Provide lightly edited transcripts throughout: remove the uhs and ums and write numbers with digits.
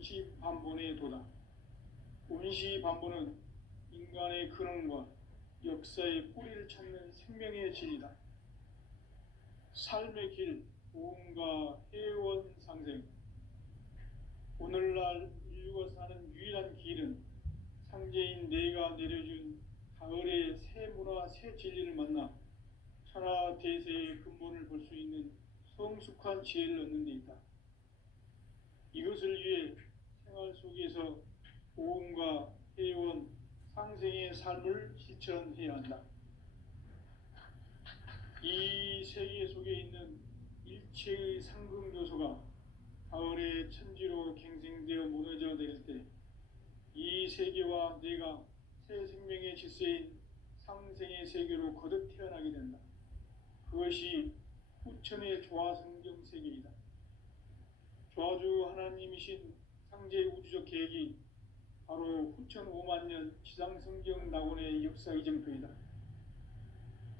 운시반본의 도다. 운시반본은 인간의 근원과 역사의 뿌리를 찾는 생명의 진리다. 삶의 길, 보험과 회원 상생. 오늘날 인류가 사는 유일한 길은 상제인 내가 내려준 가을의 새 문화, 새 진리를 만나 천하 대세의 근본을 볼 수 있는 성숙한 지혜를 얻는 데 있다. 이것을 위해 생활 속에서 보험과 회원, 상생의 삶을 실천해야 한다. 이 세계 속에 있는 일체의 상승 요소가 가을의 천지로 갱생되어 무너져 내릴 때 이 세계와 내가 새 생명의 질서인 상생의 세계로 거듭 태어나게 된다. 그것이 후천의 조화성경 세계이다. 조화주 하나님이신 상제의 우주적 계획이 바로 후천 5만 년 지상성경 낙원의 역사 이정표이다.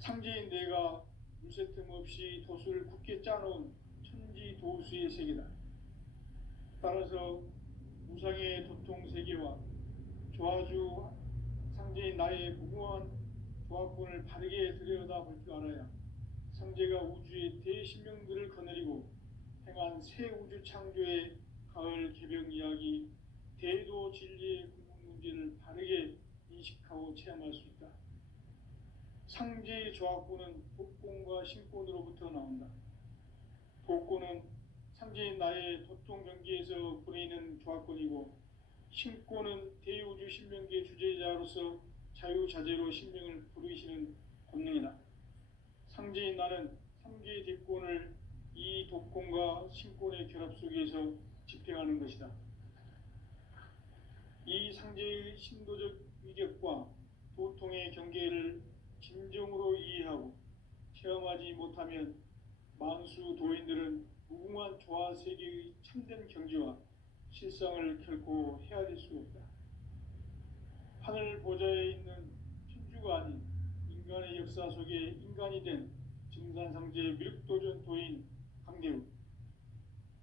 상제인 내가 물새 틈 없이 도수를 굳게 짜놓은 천지 도수의 세계다. 따라서 무상의 도통 세계와 조화주 상제인 나의 무궁한 조화권을 바르게 들여다볼 줄 알아야 상제가 우주의 대신명들을 거느리고 행한 새 우주 창조의 가을 개병 이야기, 대도 진리의 궁극 문제를 바르게 인식하고 체험할 수 있다. 상제의 조화권은 독권과 신권으로부터 나온다. 독권은 상제인 나의 도통 경계에서 보내는 조화권이고, 신권은 대우주 신명기의 주제자로서 자유자재로 신명을 부르시는 권능이다. 상제인 나는 3개의 뒷권을 이 독권과 신권의 결합 속에서 집행하는 것이다. 이 상제의 신도적 위격과 도통의 경계를 진정으로 이해하고 체험하지 못하면 만수 도인들은 무궁한 조화 세계의 참된 경지와 실상을 결코 헤아릴 수 없다. 하늘 보좌에 있는 천주가 아닌 인간의 역사 속에 인간이 된 증산상제 미륵도전 도인 강대우,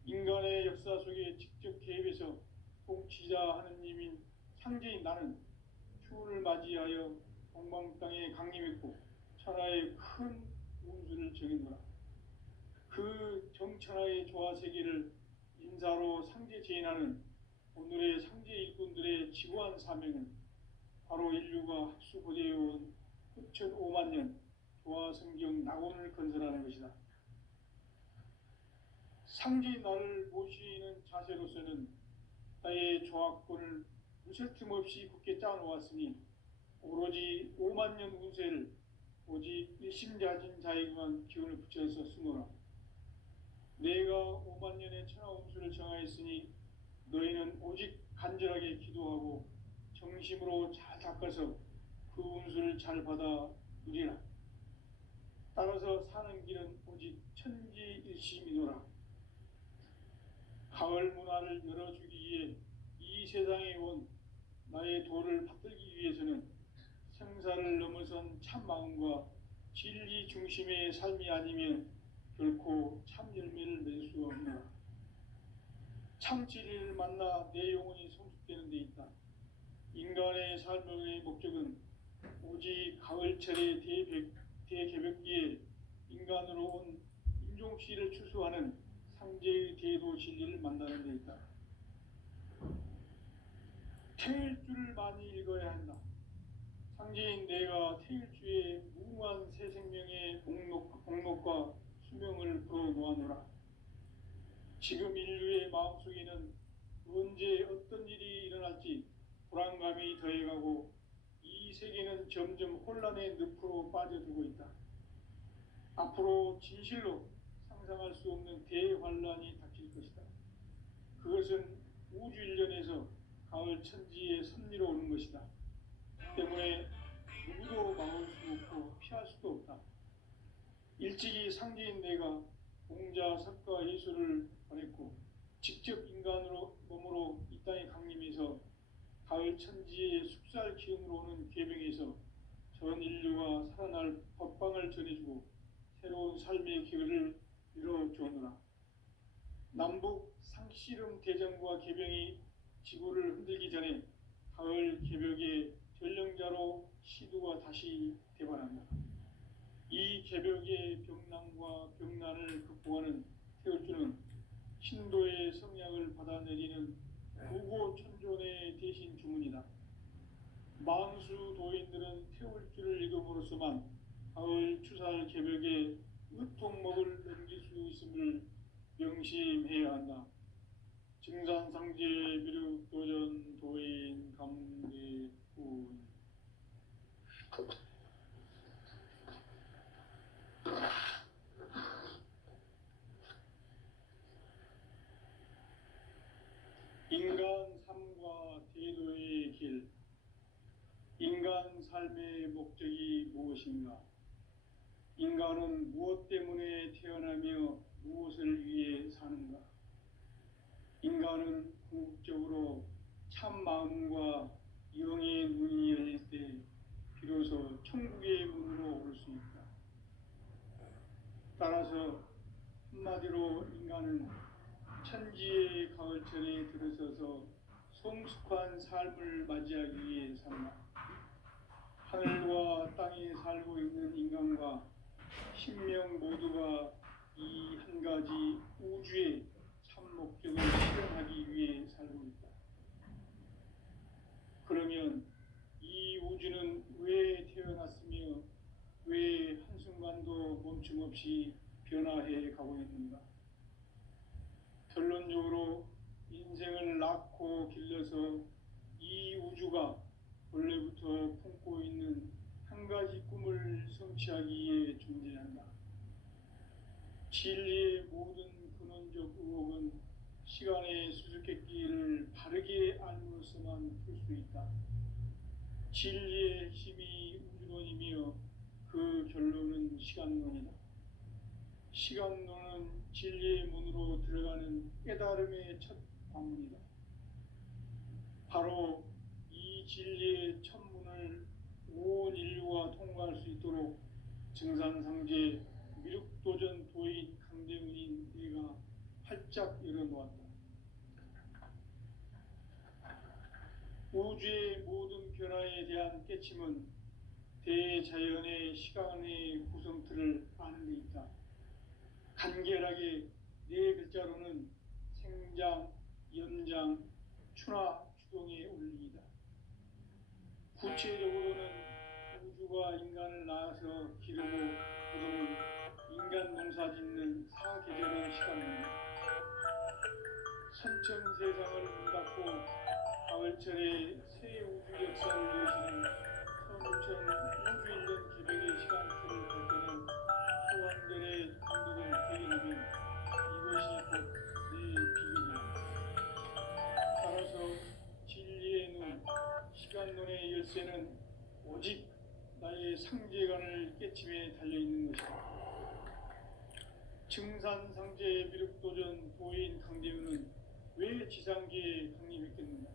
인간의 역사 속에 직접 개입해서 통치자 하느님인 상제인 나는 추운을 맞이하여 동방 땅에 강림했고 천하의 큰 운수를 정해노라. 그 정천하의 조화 세계를 인사로 상제 제인하는 오늘의 상제 일꾼들의 지구한 사명은 바로 인류가 학수고대해온 후천 5만 년 조화 성경 낙원을 건설하는 것이다. 상제인 나를 모시는 자세로서는 나의 조화권을 무쇠 틈 없이 굳게 짜놓았으니 오로지 5만 년 운세를 오직 일심자진 자에게만 기운을 붙여서 쓰노라. 내가 5만 년의 천하 운수를 정하였으니 너희는 오직 간절하게 기도하고 정심으로 잘 닦아서 그 운수를 잘 받아 누리라. 따라서 사는 길은 오직 천지일심이노라. 가을 문화를 열어주기 위해 이 세상에 온 나의 도를 받들기 위해서는 생사를 넘어선 참 마음과 진리 중심의 삶이 아니면 결코 참 열매를 맺을 수 없노라. 참 진리를 만나 내 영혼이 성숙되는 데 있다. 인간의 삶의 목적은 오직 가을철의 대개벽기에 인간으로 온 인종시를 추수하는 상제의 대도 진리를 만나는 데 있다. 태일주를 많이 읽어야 한다. 상제인 내가 태일주의 무궁한 새 생명의 목록과 수명을 풀어놓아노라. 지금 인류의 마음속에는 언제 어떤 일이 일어날지 불안감이 더해가고 이 세계는 점점 혼란의 늪으로 빠져들고 있다. 앞으로 진실로 상상할 수 없는 대환란이 닥칠 것이다. 그것은 우주 일련에서 가을 천지의 섭리로 오는 것이다. 때문에 누구도 막을 수 없고 피할 수도 없다. 일찍이 상제인 내가 공자, 석가, 예수를 보냈고 직접 인간으로 몸으로 이 땅에 강림해서 가을 천지의 숙살 기운으로 오는 계명에서 전 인류가 살아날 법방을 전해주고 새로운 삶의 기회를 이뤄주었노라. 남북 상씨름 대전과 계병이 지구를 흔들기 전에 가을 개벽의 전령자로 시두가 다시 되반한다. 이 개벽의 병난과 병난을 극복하는 태울주는 신도의 성약을 받아내리는 무고천존의 대신 주문이다. 만수 도인들은 태울주를 읽음으로써만 가을 추살 개벽의 의통목을 넘길 수 있음을 명심해야 한다. 증산상제 미륵 도전 도인 감대군. 인간 삶과 대도의 길. 인간 삶의 목적이 무엇인가? 인간은 무엇 때문에 태어나며 무엇을 위해 사는가? 인간은 궁극적으로 참 마음과 영의 눈이 열릴 때 비로소 천국의 문으로 올 수 있다. 따라서 한마디로 인간은 천지의 가을철에 들어서서 성숙한 삶을 맞이하기 위해 산다. 하늘과 땅에 살고 있는 인간과 신명 모두가 이 한 가지 우주의 참 목적을 실현하기 위해 살고 있다. 그러면 이 우주는 왜 태어났으며 왜 한순간도 멈춤 없이 변화해 가고 있는가? 결론적으로 인생을 낳고 길러서 이 우주가 원래부터 품고 있는 한 가지 꿈을 성취하기 위해 존재한다. 진리의 모든 근원적 의혹은 시간의 수수께끼를 바르게 알므로써만 풀 수 있다. 진리의 핵심이 우주론이며 그 결론은 시간론이다. 시간론은 진리의 문으로 들어가는 깨달음의 첫 관문이다. 바로 이 진리의 첫 문을 온 인류가 통과할 수 있도록 증산상제 미륵도전 도인 강대훈인 내가 활짝 열어놓았다. 우주의 모든 변화에 대한 깨침은 대자연의 시간의 구성틀을 아는 데 있다. 간결하게 네 글자로는 생장, 연장, 추나 추동의 원리이다. 구체적으로는 우주가 인간을 낳아서 기르고 거두는 인간 농사 짓는 사계절의 시간입니다. 선천 세상을 문 닫고 가을철에 새 우주 역사를 여시는 서구천 우주일년 기백의 시간틀을 볼 때는 소환들의 감독을 대기하면 이것이 곧 내 비극이다. 따라서 진리의 눈, 시간론의 열쇠는 오직 나의 상제관을 깨침에 달려있는 것이다. 증산상제 미륵도전 도인 강대훈은 왜 지상계에 강림했겠는가?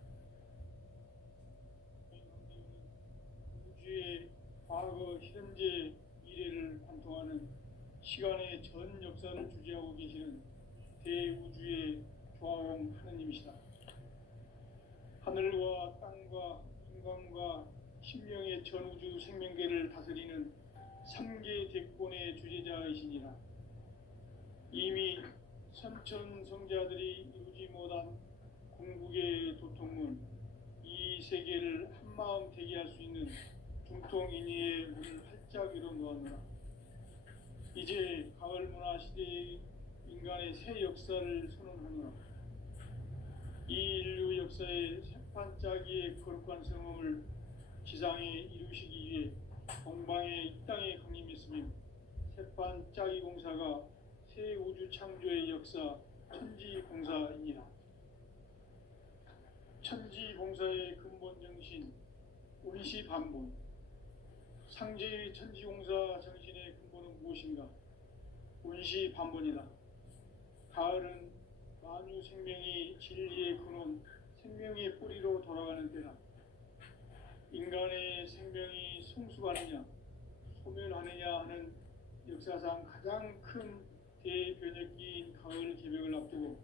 강대훈은 우주의 과거, 현재, 미래를 관통하는 시간의 전 역사를 주재하고 계시는 대우주의 조화홍 하느님이시다. 하늘과 땅과 인간과 신명의 전우주 생명계를 다스리는 3계 대권의 주재자이시니라. 이미 선천 성자들이 이루지 못한 궁극의 도통문, 이 세계를 한마음 되게 할 수 있는 중통인의의 문을 활짝 열어놓았노라. 이제 가을 문화 시대의 인간의 새 역사를 선언하노라. 이 인류 역사의 새판짜기의 거룩한 성험을 지상에 이루시기 위해 동방의 이 땅에 강림했으며 새판짜기 공사가 새 우주 창조의 역사 천지공사이니라. 천지공사의 근본 정신 운시반본. 상제의 천지공사 정신의 근본은 무엇인가? 운시반본이다. 가을은 만유 생명이 진리의 근원, 생명의 뿌리로 돌아가는 때다. 인간의 생명이 성숙하느냐, 소멸하느냐 하는 역사상 가장 큰 대변혁기인 가을 개벽을 앞두고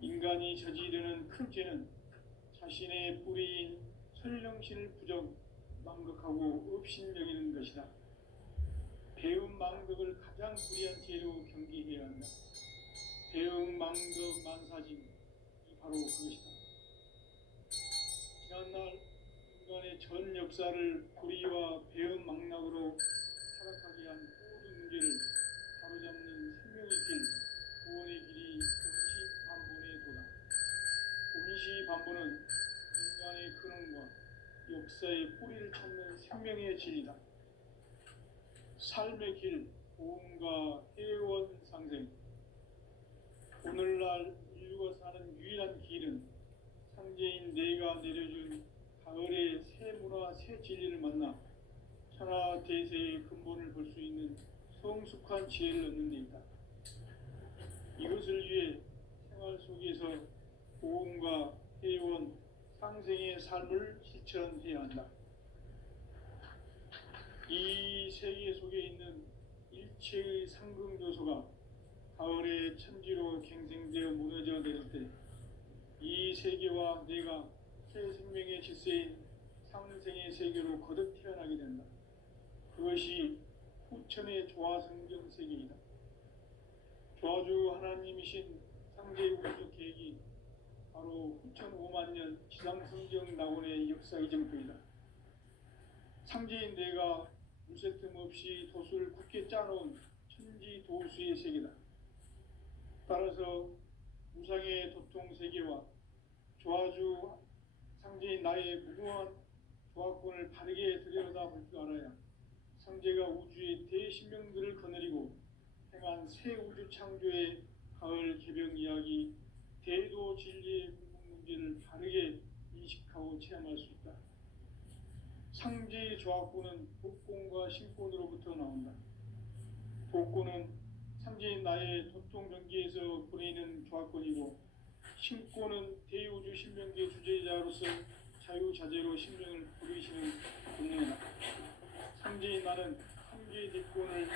인간이 저지르는 큰 죄는 자신의 뿌리인 설령신을 부정 망극하고 업신여기는 것이다. 배음 망덕을 가장 불의한 죄로 경계해야 한다. 배음 망덕 만사진, 이 바로 그것이다. 지난날 인간의 전 역사를 불의와 배음 망락으로 타락하게 한 모든 문제를 바로잡는 생명의 길, 구원의 길이 운시반본의 도다. 운시반본은 인간의 근원과 역사의 뿌리를 찾는 생명의 진리다. 삶의 길, 보험과 해원 상생. 오늘날 인류가 사는 유일한 길은 상제인 내가 내려준 가을의 새 문화, 새 진리를 만나 천하 대세의 근본을 볼 수 있는 성숙한 지혜를 얻는 데 있다. 이것을 위해 생활 속에서 보험과 해원, 상생의 삶을 실천해야 한다. 이 세계 속에 있는 일체의 상금 요소가 가을의 천지로 갱생되어 무너져 내릴 때 이 세계와 내가 새 생명의 질서인 상생의 세계로 거듭 태어나게 된다. 그것이 후천의 조화성경 세계이다. 조화주 하나님이신 상제 우주 계획이 바로 후천 5만 년 지상성경 낙원의 역사의 정토이다. 상제인 내가 물새 틈 없이 도수를 굳게 짜놓은 천지 도수의 세계다. 따라서 무상의 도통 세계와 조화주 상제인 나의 무궁한 조화권을 바르게 들여다볼 줄 알아야 상제가 우주의 대신명들을 거느리고 행한 새 우주 창조의 가을 개병 이야기, 대도 진리의 문제를 바르게 인식하고 체험할 수 있다. 상제의 조화권은 복권과 신권으로부터 나온다. 복권은 상제인 나의 도통 경계에서 보내는 조화권이고, 신권은 대우주 신명계 주제자로서 자유자재로 신명을 부르시는 본능이다. 상제인 나는 상제의 대권을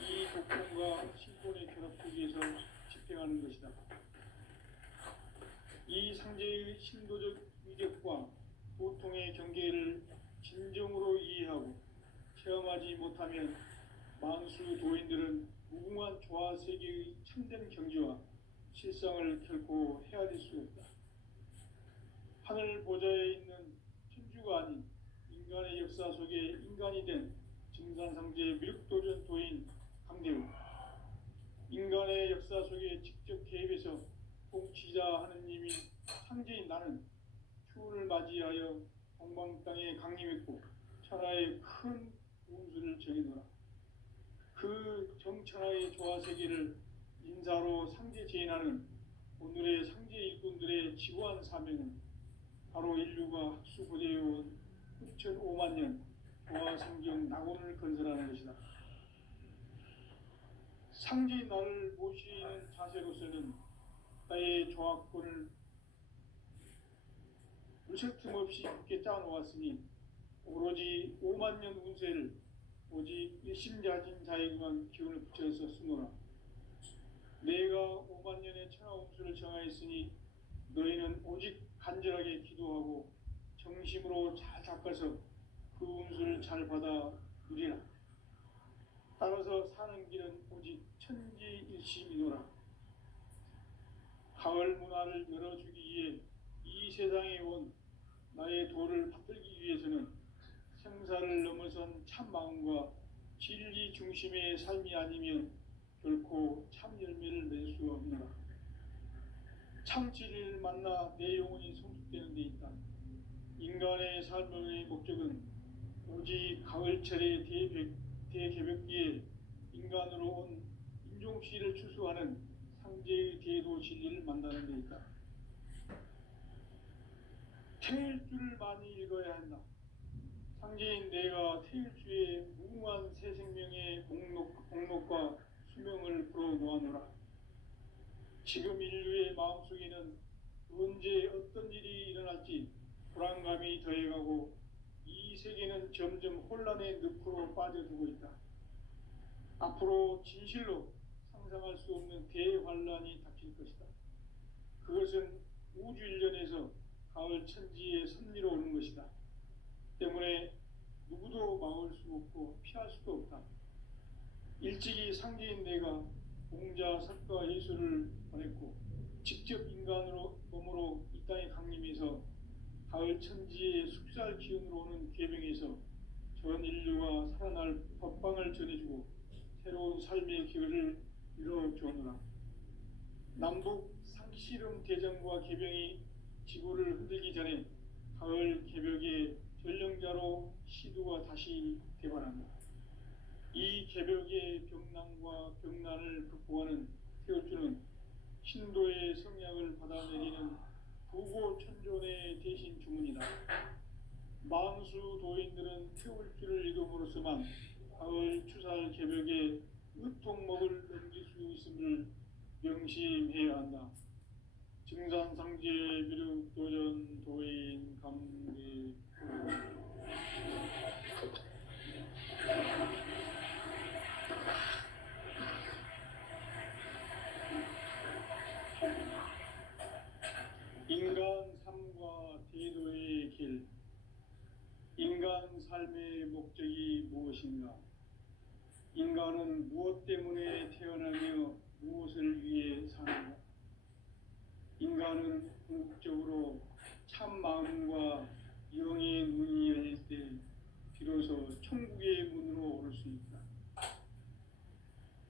이 복권과 신권의 결합 속에서 집행하는 것이다. 이 상제의 신도적 위력과 보통의 경계를 진정으로 이해하고 체험하지 못하면 만수 도인들은 무궁한 조화 세계의 참된 경지와 실상을 결코 헤아릴 수 없다. 하늘 보좌에 있는 천주가 아닌 인간의 역사 속에 인간이 된 증산상제 미륵도전 도인 강대우, 인간의 역사 속에 직접 개입해서 통치자 하느님이 상제인 나는 추운을 맞이하여 동방 땅에 강림했고 천하의 큰 운수를 정해놓으라. 그 정천하의 조화세계를 인사로 상제 제인하는 오늘의 상제 일꾼들의 지구한 사명은 바로 인류가 학수고대해온 후천 5만 년 조화성경 낙원을 건설하는 것이다. 상제인 나를 모시는 자세로서는 나의 조화권을 물색틈 없이 굳게 짜놓았으니 오로지 5만 년 운세를 오직 일심자진 자에게만 기운을 붙여서 쓰노라. 내가 5만 년의 천하 운수를 정하였으니 너희는 오직 간절하게 기도하고 정심으로 잘 닦아서 그 운수를 잘 받아 누리라. 따라서 사는 길은 오직 천지일심이노라. 가을 문화를 열어주기 위해 이 세상에 온 나의 도를 받들기 위해서는 생사를 넘어선 참 마음과 진리 중심의 삶이 아니면 결코 참 열매를 낼 수 없노라. 참 진리를 만나 내 영혼이 성숙되는 데 있다. 인간의 삶의 목적은 오직 가을철의 대개벽기에 인간으로 온 인종씨를 추수하는 상제의 대도 진리를 만나는 데 있다. 태일주를 많이 읽어야 한다. 상제인 내가 태일주의 무궁한 새 생명의 목록과 수명을 풀어놓아노라. 지금 인류의 마음속에는 언제 어떤 일이 일어날지 불안감이 더해가고 이 세계는 점점 혼란의 늪으로 빠져들고 있다. 앞으로 진실로 상상할 수 없는 대환란이 닥칠 것이다. 그것은 우주 일련에서 가을 가을 천지의 섭리로 오는 것이다. 때문에 누구도 막을 수 없고 피할 수도 없다. 일찍이 상제인 내가 공자, 석가, 예수를 보냈고 직접 인간으로 몸으로 이 땅에 강림해서 가을 천지의 숙살 기운으로 오는 계명에서 전 인류가 살아날 법방을 전해주고 새로운 삶의 기회를 이뤄주오노라. 남북 상씨름 대전과 개병이 지구를 흔들기 전에 가을 개벽의 전령자로 시두가 다시 대발한다. 이 개벽의 병난과 병난을 극복하는 태울주는 신도의 성약을 받아내리는 부고천존의 대신 주문이다. 망수 도인들은 태울주를 이름으로서만 가을 추살 개벽의 의통목을 넘길 수 있음을 명심해야 한다. 증산상제 미륵 도전 도인 감리 인간 삶과 대도의 길. 인간 삶의 목적이 무엇인가? 인간은 무엇 때문에 태어나며 무엇을 위해 사는가? 인간은 궁극적으로 참 마음과 영의 눈이 열릴 때 비로소 천국의 문으로 오를 수 있다.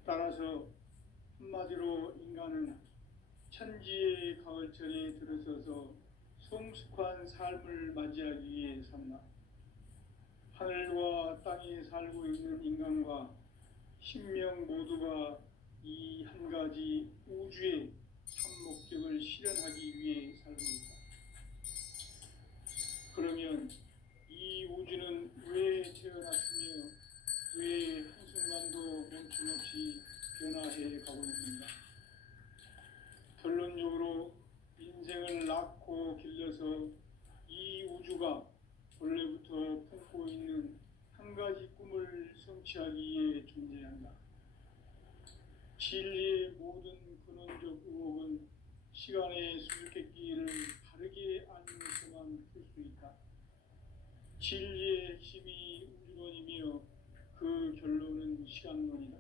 따라서 한마디로 인간은 천지의 가을철에 들어서서 성숙한 삶을 맞이하기 위해 산다. 하늘과 땅에 살고 있는 인간과 신명 모두가 이 한 가지 우주의 참 목적을 실현하기 위해 살고 있다. 그러면 이 우주는 왜 태어났으며 왜 한순간도 멈춤없이 변화해 가고 있는가? 결론적으로 인생을 낳고 길러서 이 우주가 본래부터 품고 있는 한 가지 꿈을 성취하기 위해 존재한다. 진리의 모든 근원적 의혹은 시간의 수수께끼를 바르게 알면서만 풀 수 있다. 진리의 핵심이 우주론이며 그 결론은 시간론이다.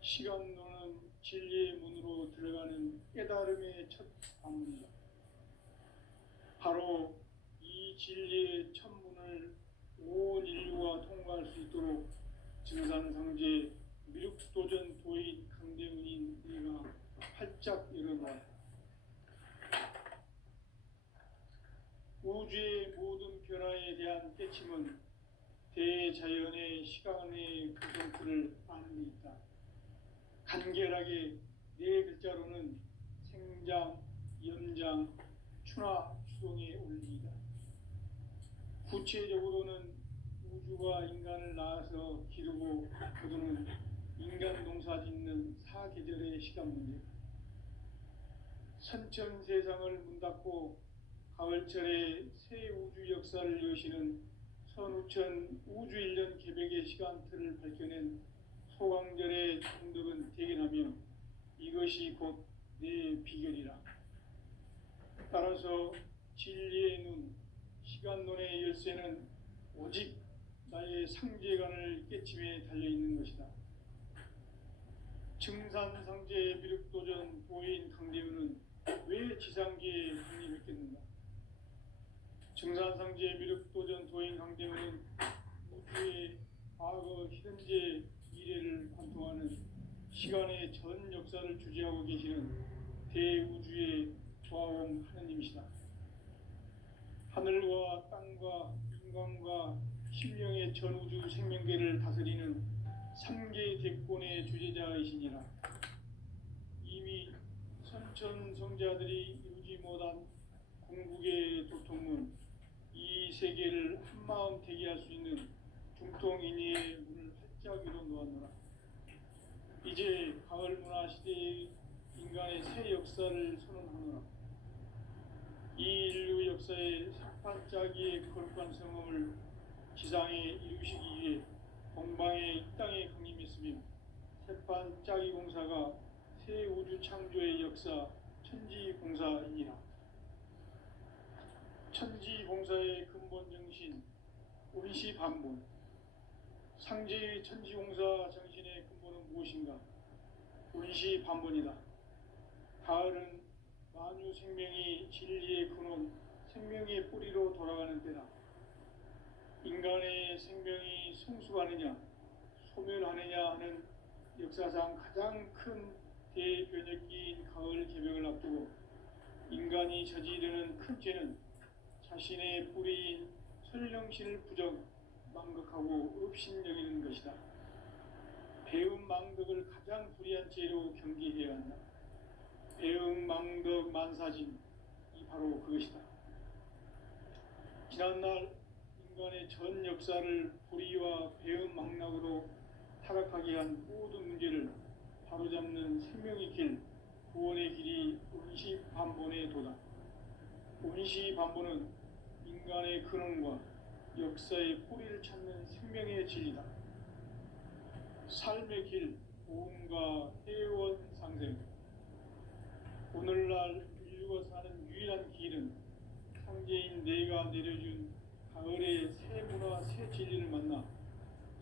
시간론은 진리의 문으로 들어가는 깨달음의 첫 관문이다. 바로 이 진리의 첫 문을 온 인류가 통과할 수 있도록 증산상제 미륵도전 도인 강대훈인 우리가 활짝 열어놓았다. 우주의 모든 변화에 대한 깨침은 대자연의 시간의 구성틀을 아는 데 있다. 간결하게 네 글자로는 생장, 염장, 추나, 추동의 원리이다. 구체적으로는 우주가 인간을 낳아서 기르고 거두는 인간 농사 짓는 사계절의 시간 문제. 선천 세상을 문 닫고 가을철에 새 우주 역사를 여시는 선우천 우주 1년 개벽의 시간틀을 밝혀낸 소강절의 공덕은 대견하며 이것이 곧 내 비결이라. 따라서 진리의 눈, 시간론의 열쇠는 오직 나의 상제관을 깨침에 달려있는 것이다. 증산상제 미륵도전 도인 강대훈은 왜 지상계에 강림했겠는가? 증산상제 미륵도전 도인 강대훈은 우주의 과거, 현재, 미래를 관통하는 시간의 전 역사를 주재하고 계시는 대우주의 조화원 하느님이시다. 하늘과 땅과 인간과 심령의 전우주 생명계를 다스리는 3개 대권의 주제자이시니라. 이미 선천성자들이 이루지 못한 궁극의 도통문, 이 세계를 한마음 대기할 수 있는 중통인의의 문을 활짝 열어 놓았노라. 이제 가을 문화 시대의 인간의 새 역사를 선언하노라. 이 인류 역사의 삭발짜기의 거룩한 성험을 지상에 이루시기 위해 동방의 이 땅에 강림했으며 새판짜기 공사가 새 우주 창조의 역사 천지공사이니라. 천지봉사의 근본 정신, 운시반본. 상제의 천지봉사 정신의 근본은 무엇인가? 운시반본이다. 가을은 만유 생명이 진리의 근원, 생명의 뿌리로 돌아가는 때다. 인간의 생명이 성숙하느냐, 소멸하느냐 하는 역사상 가장 큰 대변혁기인 가을 개벽을 앞두고 인간이 저지르는 큰 죄는 자신의 뿌리인 설령신을 부정, 망극하고 업신여기는 것이다. 배음 망덕을 가장 불의한 죄로 경계해야 한다. 배음 망덕 만사진, 이 바로 그것이다. 지난날 인간의 전 역사를 불의와 배음 망락으로 타락하게 한 모든 문제를 바로잡는 생명의 길, 구원의 길이 운시반본의 도다. 운시반본은 인간의 근원과 역사의 뿌리를 찾는 생명의 진리다. 삶의 길, 보험과 회원 상생. 오늘날 인류가 사는 유일한 길은 상제인 내가 내려준 가을의 새 문화, 새 진리를 만나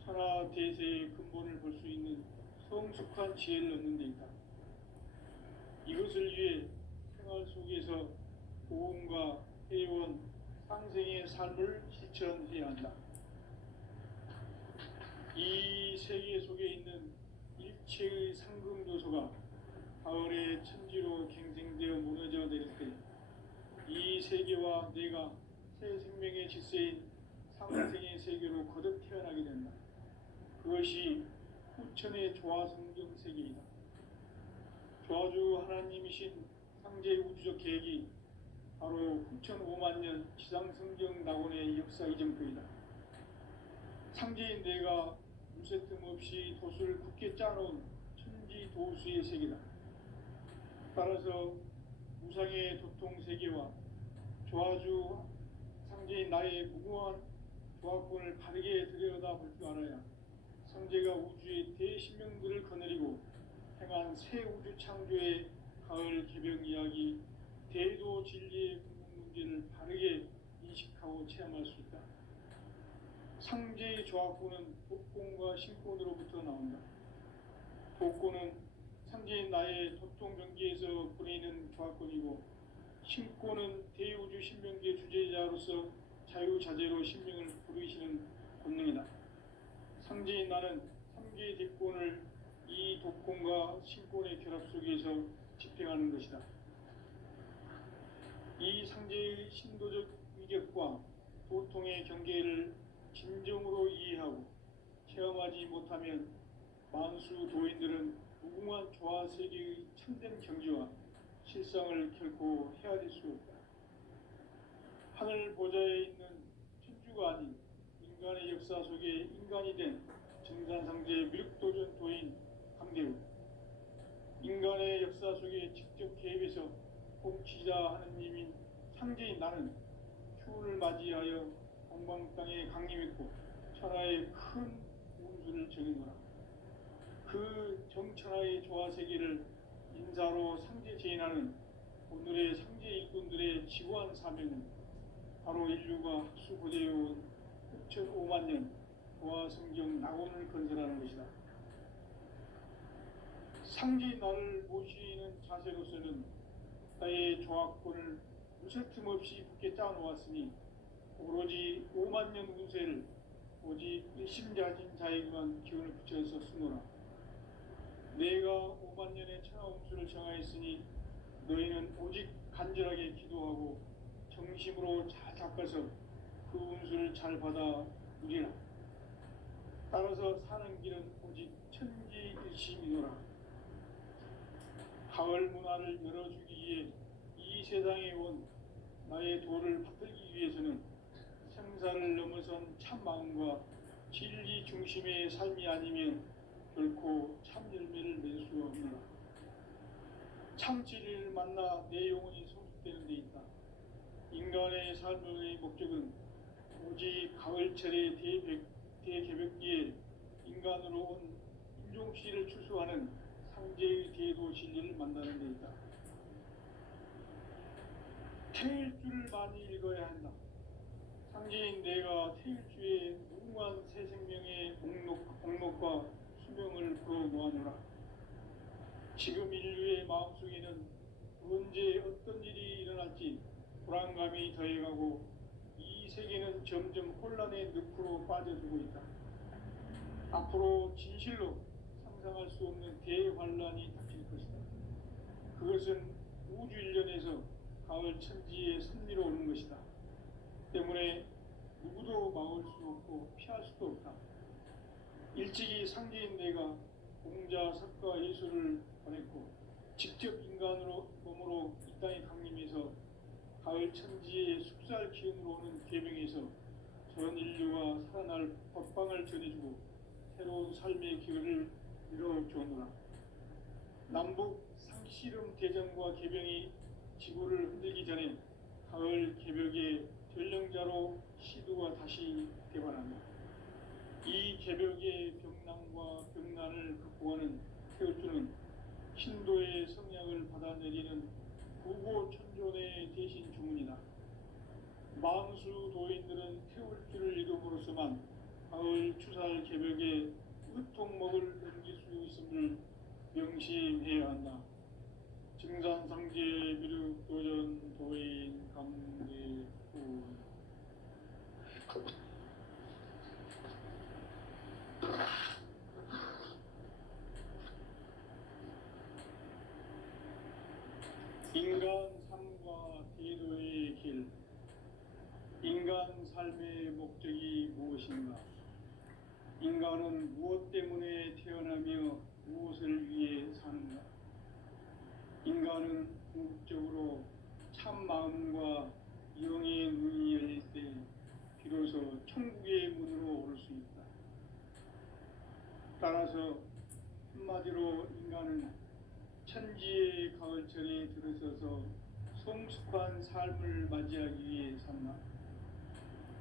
천하 대세의 근본을 볼 수 있는 성숙한 지혜를 얻는 데 있다. 이것을 위해 생활 속에서 보험과 회원, 상생의 삶을 실천해야 한다. 이 세계 속에 있는 일체의 상금도서가 가을의 천지로 갱생되어 무너져 내릴 때 이 세계와 내가 새 생명의 질서인 상생의 세계로 거듭 태어나게 된다. 그것이 후천의 조화성경 세계이다. 조화주 하나님이신 상제 우주적 계획이 바로 후천 5만년 지상성경 낙원의 역사 이전표이다. 상제인 내가 물새틈 없이 도수를 굳게 짜놓은 천지 도수의 세계다. 따라서 무상의 도통 세계와 조화주 상제인 나의 무궁한 조화권을 바르게 들여다볼 줄 알아야 상제가 우주의 대신명들을 거느리고 행한 새 우주 창조의 가을 개벽 이야기, 대도 진리의 궁극 문제를 바르게 인식하고 체험할 수 있다. 상제의 조화권은 독권과 신권으로부터 나온다. 독권은 상제인 나의 도통 경계에서 부리는 조화권이고, 신권은 대우주 신명계 주제자로서 자유자재로 신명을 부르시는 권능이다. 상제인 나는 3개의 대권을 이 독권과 신권의 결합 속에서 집행하는 것이다. 이 상제의 신도적 위격과 도통의 경계를 진정으로 이해하고 체험하지 못하면 만수 도인들은 무궁한 조화 세계의 참된 경지와 실상을 결코 헤아릴 수 없다. 하늘 보좌에 있는 천주가 아닌 인간의 역사 속에 인간이 된 증산상제 밀도전 도인 강대우, 인간의 역사 속에 직접 개입해서 공치자 하느님인 상제인 나는 휴를 맞이하여 동방 땅에 강림했고 천하의 큰 운수를 정해노라. 그 정천하의 조화세계를 인사로 상제 제인하는 오늘의 상제 일꾼들의 지구한 사명은 바로 인류가 학수고대해온 6,500,000년 조화성경 낙원을 건설하는 것이다. 상제인 나를 모시는 자세로서는 나의 조화권을 무쇠틈 없이 굳게 짜놓았으니 오로지 50,000년 운세를 오직 일심자진 자에게만 기운을 붙여서 쓰노라. 내가 50,000년의 천하 운수를 정하였으니 너희는 오직 간절하게 기도하고 정심으로 잘 닦아서 그 운수를 잘 받아 누리라. 따라서 사는 길은 오직 천지일심이노라. 가을 문화를 열어주기 위해 이 세상에 온 나의 도를 받들기 위해서는 생사를 넘어선 참 마음과 진리 중심의 삶이 아니면 결코 참 열매를 맺을 수 없노라. 참 진리를 만나 내 영혼이 성숙되는 데 있다. 인간의 삶의 목적은 오직 가을철의 대개벽기에 인간으로 온 인종시를 추수하는 상제의 대도 진리를 만나는 데 있다. 태일주를 많이 읽어야 한다. 상제인 내가 태일주의 무궁한 새 생명의 목록과 수명을 풀어놓아노라. 지금 인류의 마음속에는 언제 어떤 일이 일어날지 불안감이 더해가고 이 세계는 점점 혼란의 늪으로 빠져들고 있다. 앞으로 진실로 상상할 수 없는 대환란이 닥칠 것이다. 그것은 우주 일련에서 가을 천지에 선미로 오는 것이다. 때문에 누구도 막을 수 없고 피할 수도 없다. 일찍이 상제인 내가 공자, 석가, 예수를 보냈고 직접 인간으로 몸으로 이 땅에 강림해서 가을 천지의 숙살 기운으로 오는 계명에서 전 인류가 살아날 법방을 전해주고 새로운 삶의 기회를 이뤄주었노라. 남북 상씨름 대전과 계병이 지구를 흔들기 전에 가을 개벽의 전령자로 시두가 다시 개발한다. 이 개벽의 병난과 병난을 극복하는 태울주는 신도의 성약을 받아내리는 구고천존의 대신 주문이다. 망수 도인들은 태울주를 이름으로서만 가을 추살 개벽의 으통목을 넘길 수 있음을 명심해야 한다. 증산상제 미륵 도전 도인 감대군. 인간 삶과 대도의 길. 인간 삶의 목적이 무엇인가? 인간은 무엇 때문에 태어나며 무엇을 위해 사는가? 인간은 궁극적으로 참 마음과 영의 눈이 열릴 때 비로소 천국의 문으로 오를 수 있다. 따라서 한마디로 인간은 천지의 가을철에 들어서서 성숙한 삶을 맞이하기 위해 산다.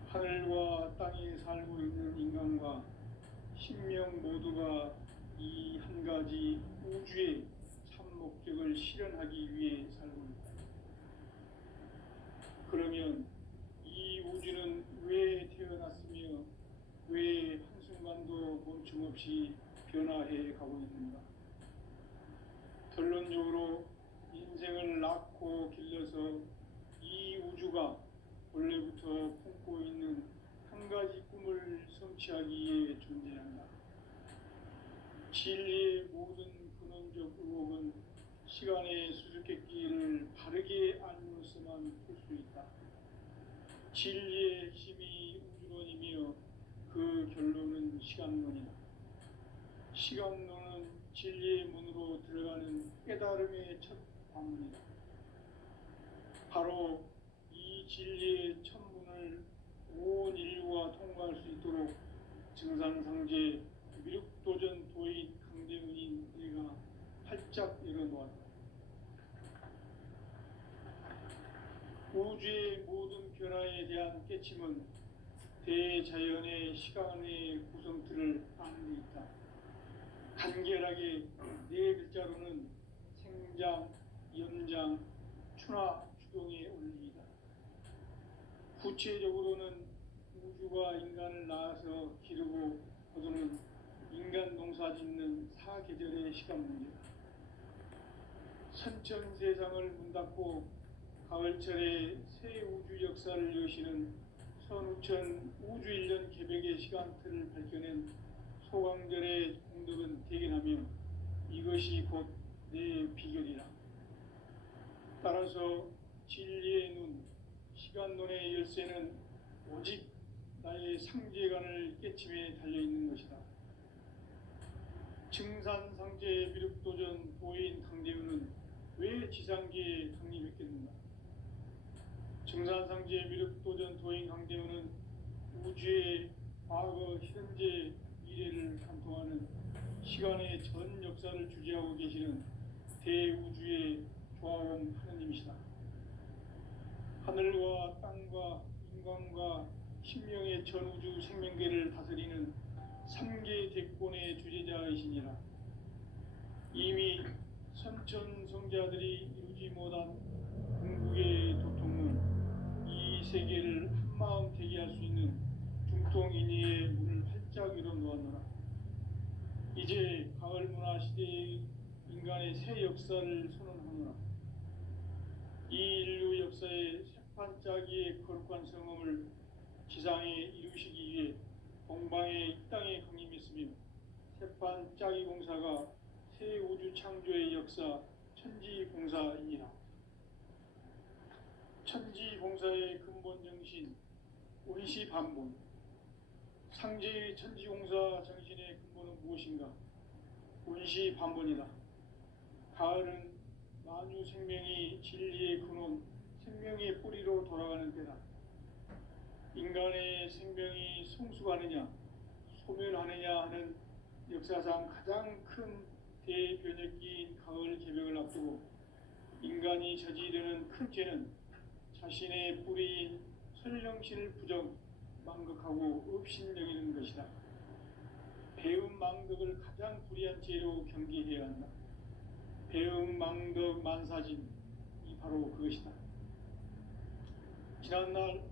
하늘과 땅에 살고 있는 인간과 신명 모두가 이 한 가지 우주의 참 목적을 실현하기 위해 살고 있다. 그러면 이 우주는 왜 태어났으며 왜 한순간도 멈춤 없이 변화해 가고 있는가? 결론적으로 인생을 낳고 길러서 이 우주가 원래부터 품고 있는 한 가지 꿈을 성취하기 위해 존재한다. 진리의 모든 근원적 의혹은 시간의 수수께끼를 바르게 알므로서만 풀 수 있다. 진리의 핵심이 우주론이며 그 결론은 시간론이다. 시간론은 진리의 문으로 들어가는 깨달음의 첫 관문이다. 바로 이 진리의 첫 문을 온 인류가 통과할 수 있도록 증산상제 미륵도전 도인 강대훈인 내가 활짝 열어놓았다. 우주의 모든 변화에 대한 깨침은 대자연의 시간의 구성틀을 아는 데 있다. 간결하게 네 글자로는 생장, 연장, 추나 추동의 원리이다. 구체적으로는 우주가 인간을 낳아서 기르고 거두는 인간 농사 짓는 사계절의 시간 문제다. 선천 세상을 문 닫고 가을철에 새 우주 역사를 여시는 선우천 우주 일년 개벽의 시간틀을 밝혀낸 소강절의 공덕은 대견하며 이것이 곧 내 비결이라. 따라서 진리의 눈, 시간론의 열쇠는 오직 나의 상제관을 깨침에 달려있는 것이다. 증산상제 미륵도전 도인 강대훈은 왜 지상계에 강림했겠는가? 증산상제 미륵도전 도인 강대훈은 우주의 과거, 현재, 미래를 관통하는 시간의 전 역사를 주재하고 계시는 대우주의 조화원 하느님이시다. 하늘과 땅과 인간과 신명의 전우주 생명계를 다스리는 3계 대권의 주재자이시니라. 이미 선천 성자들이 이루지 못한 궁극의 도통은 이 세계를 한마음 되게 할 수 있는 중통인의의 문을 활짝 열어 놓았노라. 이제 가을 문화 시대의 인간의 새 역사를 선언하노라. 이 인류 역사의 새판짜기의 거룩한 성음을 지상에 이루시기 위해 동방의 이 땅에 강림했으며 새판짜기 공사가 새 우주 창조의 역사 천지공사이니라. 천지공사의 근본 정신 운시반본. 상제의 천지공사 정신의 근본은 무엇인가? 운시반본이다. 가을은 만유 생명이 진리의 근원, 생명의 뿌리로 돌아가는 때다. 인간의 생명이 성숙하느냐, 소멸하느냐 하는 역사상 가장 큰 대변혁기인 가을 개벽을 앞두고 인간이 저지르는 큰 죄는 자신의 뿌리인 설령신을 부정, 망극하고 업신여기는 것이다. 배움 망덕을 가장 불의한 죄로 경계해야 한다. 배움 망덕 만사진이 바로 그것이다. 지난날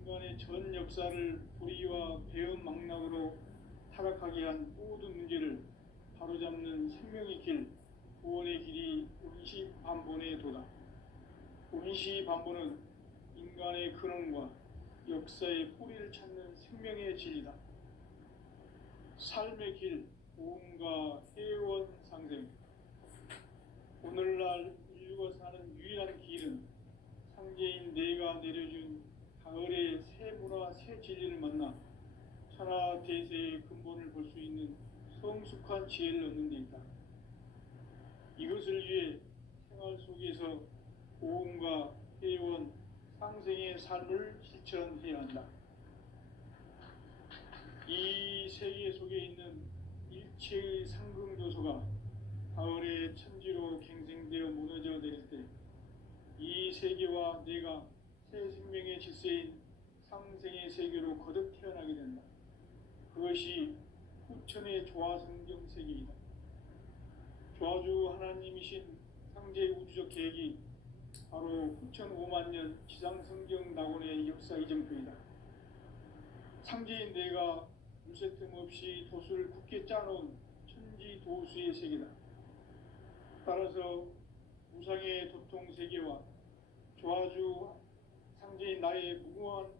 인간의 전 역사를 불의와 배움 망락으로 타락하게 한 모든 문제를 바로잡는 생명의 길, 구원의 길이 운시반본의 도다. 운시반본은 인간의 근원과 역사의 뿌리를 찾는 생명의 진리다. 삶의 길, 보험과 회원 상생. 오늘날 인류가 사는 유일한 길은 상제인 내가 내려준 가을의 새 문화, 새 진리를 만나 천하 대세의 근본을 볼 수 있는 성숙한 지혜를 얻는 데 있다. 이것을 위해 생활 속에서 보험과 회원, 상생의 삶을 실천해야 한다. 이 세계 속에 있는 일체의 상금 요소가 가을의 천지로 갱생되어 무너져 내릴 때 이 세계와 내가 새 생명의 질서인 상생의 세계로 거듭 태어나게 된다. 그것이 후천의 조화성경 세계이다. 조화주 하나님이신 상제 우주적 계획이 바로 후천 5만 년 지상성경 낙원의 역사 이정표이다. 상제인 내가 물새틈 없이 도수를 굳게 짜놓은 천지 도수의 세계다. 따라서 무상의 도통 세계와 조화주 상제인 나의 무궁한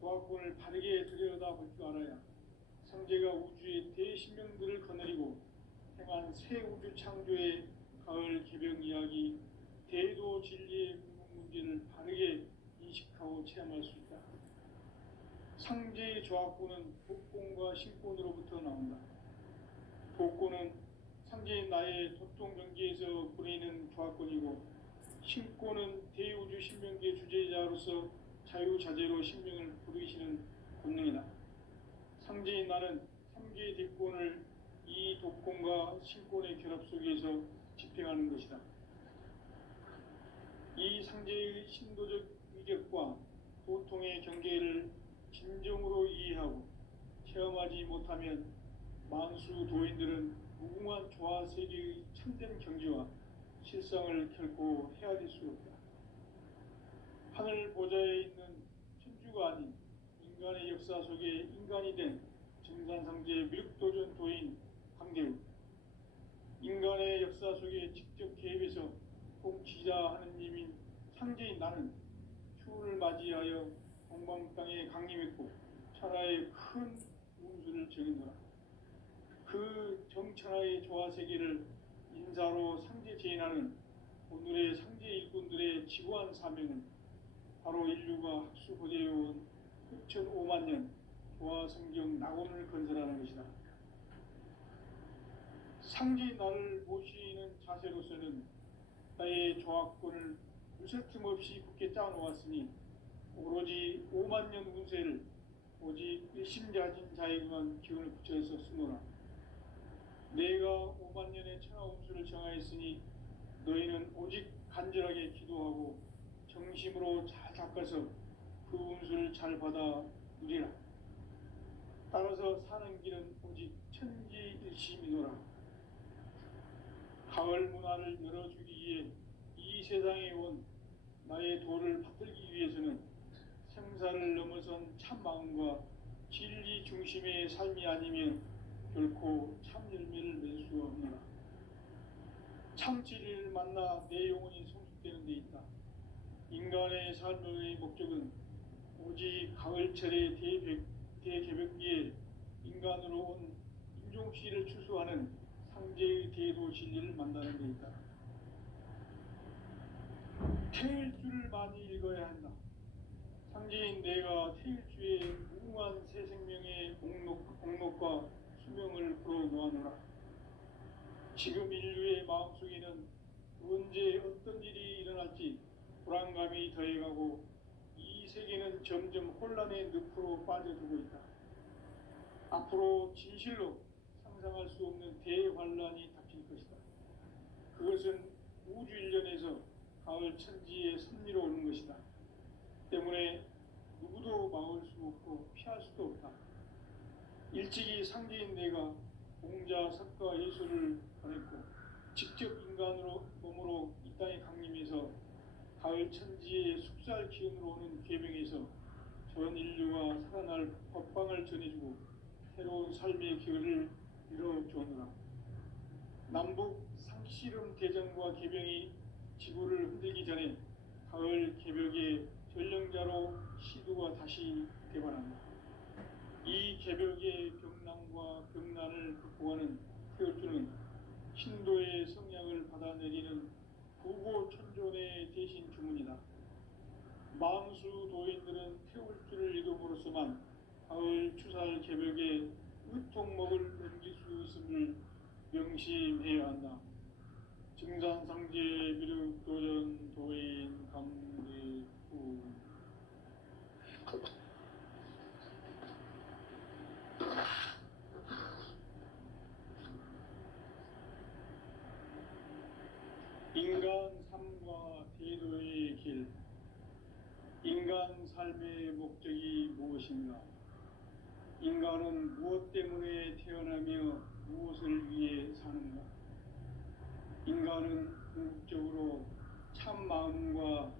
조화권을 바르게 들여다볼 줄 알아야 상제가 우주의 대신명들을 거느리고 행한 새 우주 창조의 가을 개벽 이야기, 대도 진리의 궁극 문제를 바르게 인식하고 체험할 수 있다. 상제의 조화권은 복권과 신권으로부터 나온다. 복권은 상제인 나의 도통 경계에서 부리는 조화권이고, 신권은 대우주 신명계 주제자로서 자유자재로 신명을 부르시는 권능이다. 상제인 나는 3개의 대권을 이 독권과 신권의 결합 속에서 집행하는 것이다. 이 상제의 신도적 위력과 도통의 경계를 진정으로 이해하고 체험하지 못하면 만수 도인들은 무궁한 조화세계의 참된 경지와 실상을 결코 헤아릴 수 없다. 하늘 보좌에 있는 천주가 아닌 인간의 역사 속에 인간이 된 정산상제 밀도전 도인 강대우, 인간의 역사 속에 직접 개입해서 통치자 하느님인 상제인 나는 추운을 맞이하여 동방 땅에 강림했고 천하의 큰 운수를 정했노라. 그 정천하의 조화세계를 인사로 상제 제인하는 오늘의 상제 일꾼들의 지구한 사명은 바로 인류가 학수고대해온 후천 5만 년 조화성경 낙원을 건설하는 것이다. 상제인 나를 모시는 자세로서는 나의 조화권을 무쇠틈 없이 굳게 짜놓았으니 오로지 5만 년 운세를 오직 일심자진 자에게만 기운을 붙여서 쓰노라. 내가 5만 년의 천하 운수를 정하였으니 너희는 오직 간절하게 기도하고 정심으로 잘 닦아서 그 운수를 잘 받아 누리라. 따라서 사는 길은 오직 천지일심이노라. 가을 문화를 열어주기 위해 이 세상에 온 나의 도를 받들기 위해서는 생사를 넘어선 참 마음과 진리 중심의 삶이 아니면 결코 참 열매를 맺을 수 없노라. 참 진리를 만나 내 영혼이 성숙되는 데 있다. 인간의 삶의 목적은 오직 가을철의 대개벽기에 인간으로 온 인종씨를 추수하는 상제의 대도 진리를 만나는 데 있다. 태일주를 많이 읽어야 한다. 상제인 내가 태일주의 무궁한 새 생명의 공록과 수명을 풀어놓아노라. 지금 인류의 마음속에는 언제 어떤 일이 일어날지 불안감이 더해가고 이 세계는 점점 혼란의 늪으로 빠져들고 있다. 앞으로 진실로 상상할 수 없는 대환란이 닥칠 것이다. 그것은 우주 일련에서 가을 천지의 섭리로 오는 것이다. 때문에 누구도 막을 수 없고 피할 수도 없다. 일찍이 상제인 내가 공자, 석가, 예수를 보냈고 직접 인간으로 몸으로 이 땅에 강림해서 가을 천지의 숙살 기운으로 오는 계명에서 전 인류가 살아날 법방을 전해주고 새로운 삶의 기회를 이뤄주었노라. 남북 상씨름 대전과 계병이 지구를 흔들기 전에 가을 개벽의 전령자로 시두가 다시 개발한다. 이 개벽의 병난과 병난을 극복하는 태울주는 신도의 성향을 받아내리는 부고천존의 대신 주문이다. 만수 도인들은 태울주를 이름으로서만 가을 추살 개벽에 의통목을 넘길 수 있음을 명심해야 한다. 증산상제 미륵도전 도인 감대후. 인간 삶과 대도의 길. 인간 삶의 목적이 무엇인가? 인간은 무엇 때문에 태어나며 무엇을 위해 사는가? 인간은 궁극적으로 참 마음과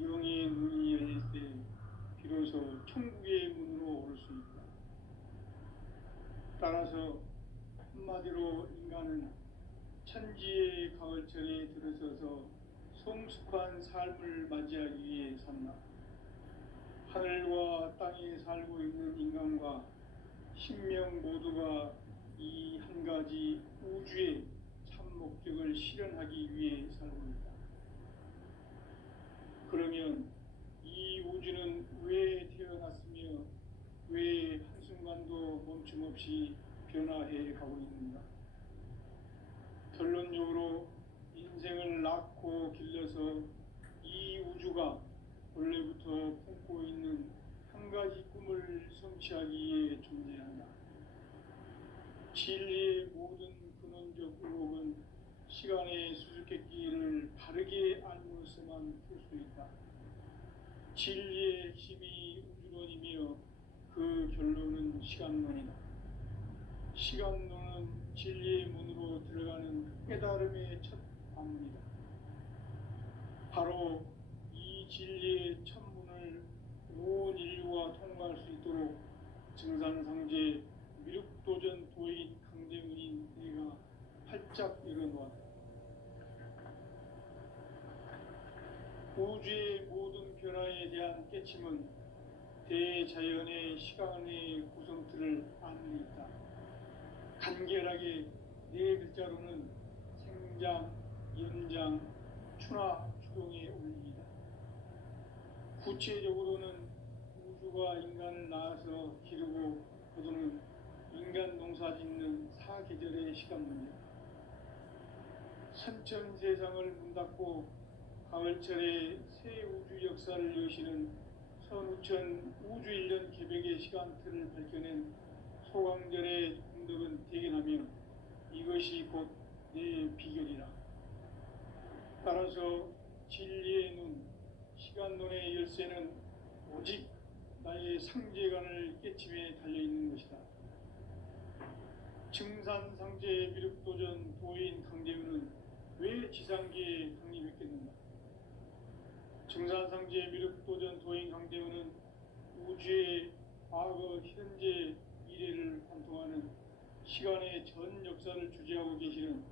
영의 눈이 열릴 때 비로소 천국의 문으로 오를 수 있다. 따라서 한마디로 인간은 천지의 가을철에 들어서서 성숙한 삶을 맞이하기 위해 산다. 하늘과 땅에 살고 있는 인간과 신명 모두가 이 한 가지 우주의 참 목적을 실현하기 위해 살고 있다. 그러면 이 우주는 왜 태어났으며 왜 한순간도 멈춤없이 변화해 가고 있는가? 결론적으로 인생을 낳고 길러서 이 우주가 원래부터 품고 있는 한 가지 꿈을 성취하기 위해 존재한다. 진리의 모든 근원적 의혹은 시간의 수수께끼를 바르게 알므로서만 풀 수 있다. 진리의 핵심이 우주론이며 그 결론은 시간론이다. 시간론은 진리의 문으로 들어가는 깨달음의 첫 관문이다. 바로 이 진리의 첫 문을 온 인류가 통과할 수 있도록 증산상제 미륵도전 도인 강대문인 내가 활짝 열어놓았다. 우주의 모든 변화에 대한 깨침은 대자연의 시간의 구성틀을 아는 데 있다. 간결하게 네 글자로는 생장, 연장, 추나 추동의 원리이다. 구체적으로는 우주가 인간을 낳아서 기르고 거두는 인간 농사 짓는 사계절의 시간문이다. 선천 세상을 문 닫고 가을철에 새 우주 역사를 여시는 선우천 우주일년 개벽의 시간틀을 밝혀낸 소강절의 공덕은 대견하며 이것이 곧 내 비결이라. 따라서 진리의 눈, 시간론의 열쇠는 오직 나의 상제관을 깨침에 달려있는 것이다. 증산상제 미륵도전 도인 강재훈은 왜 지상계에 강림했겠는가? 증산상제 미륵도전 도인 강재훈은 과거, 현재, 미래를 관통하는 시간의 전 역사를 주재하고 계시는